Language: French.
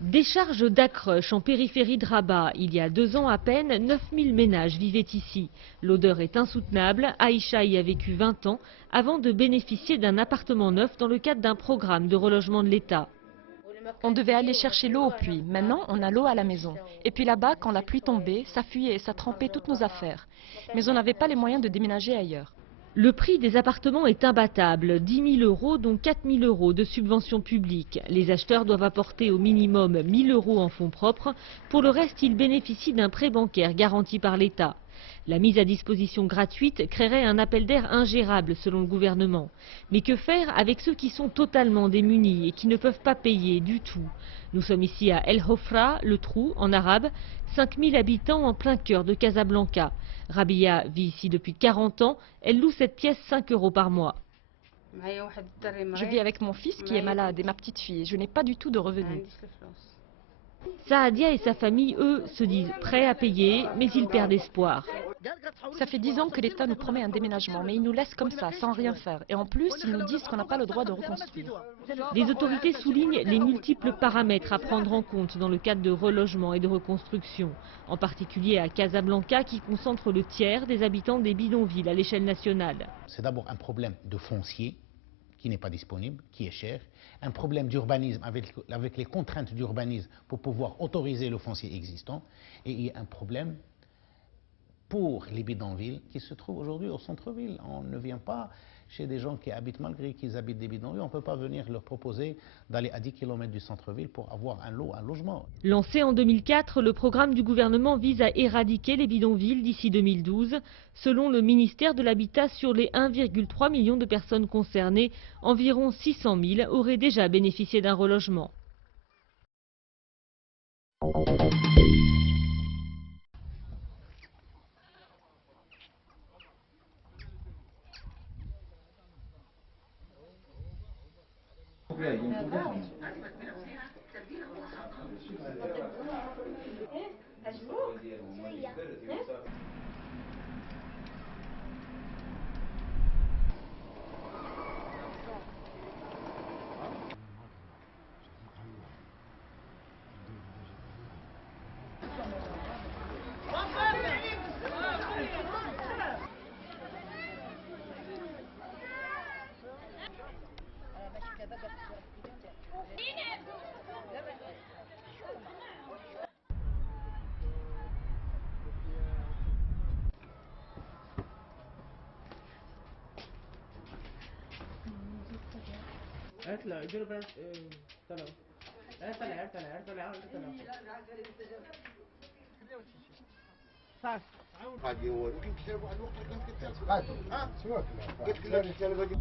Décharge d'Akrush en périphérie de Rabat. Il y a 2 ans à peine, 9000 ménages vivaient ici. L'odeur est insoutenable. Aïcha y a vécu 20 ans avant de bénéficier d'un appartement neuf dans le cadre d'un programme de relogement de l'État. On devait aller chercher l'eau au puits. Maintenant, on a l'eau à la maison. Et puis là-bas, quand la pluie tombait, ça fuyait et ça trempait toutes nos affaires. Mais on n'avait pas les moyens de déménager ailleurs. Le prix des appartements est imbattable, 10 000 euros dont 4 000 euros de subventions publiques. Les acheteurs doivent apporter au minimum 1 000 euros en fonds propres. Pour le reste, ils bénéficient d'un prêt bancaire garanti par l'État. La mise à disposition gratuite créerait un appel d'air ingérable selon le gouvernement. Mais que faire avec ceux qui sont totalement démunis et qui ne peuvent pas payer du tout? Nous sommes ici à El Hofra, le trou en arabe, 5000 habitants en plein cœur de Casablanca. Rabia vit ici depuis 40 ans, elle loue cette pièce 5 euros par mois. Je vis avec mon fils qui est malade et ma petite fille. Je n'ai pas du tout de revenus. Saadia et sa famille, eux, se disent prêts à payer, mais ils perdent espoir. Ça fait 10 ans que l'État nous promet un déménagement, mais il nous laisse comme ça, sans rien faire. Et en plus, ils nous disent qu'on n'a pas le droit de reconstruire. Les autorités soulignent les multiples paramètres à prendre en compte dans le cadre de relogement et de reconstruction, en particulier à Casablanca qui concentre le tiers des habitants des bidonvilles à l'échelle nationale. C'est d'abord un problème de foncier qui n'est pas disponible, qui est cher, un problème d'urbanisme avec les contraintes d'urbanisme pour pouvoir autoriser le foncier existant, et il y a un problème pour les bidonvilles qui se trouvent aujourd'hui au centre-ville. On ne vient pas chez des gens qui habitent, malgré qu'ils habitent des bidonvilles, on ne peut pas venir leur proposer d'aller à 10 km du centre-ville pour avoir un logement. Lancé en 2004, le programme du gouvernement vise à éradiquer les bidonvilles d'ici 2012. Selon le ministère de l'Habitat, sur les 1,3 million de personnes concernées, environ 600 000 auraient déjà bénéficié d'un relogement. اطلع اديله بس طلع طلع صح عادي هو كيف تشرب واحد الوقت كان كتسقط ها سمعت قلت لك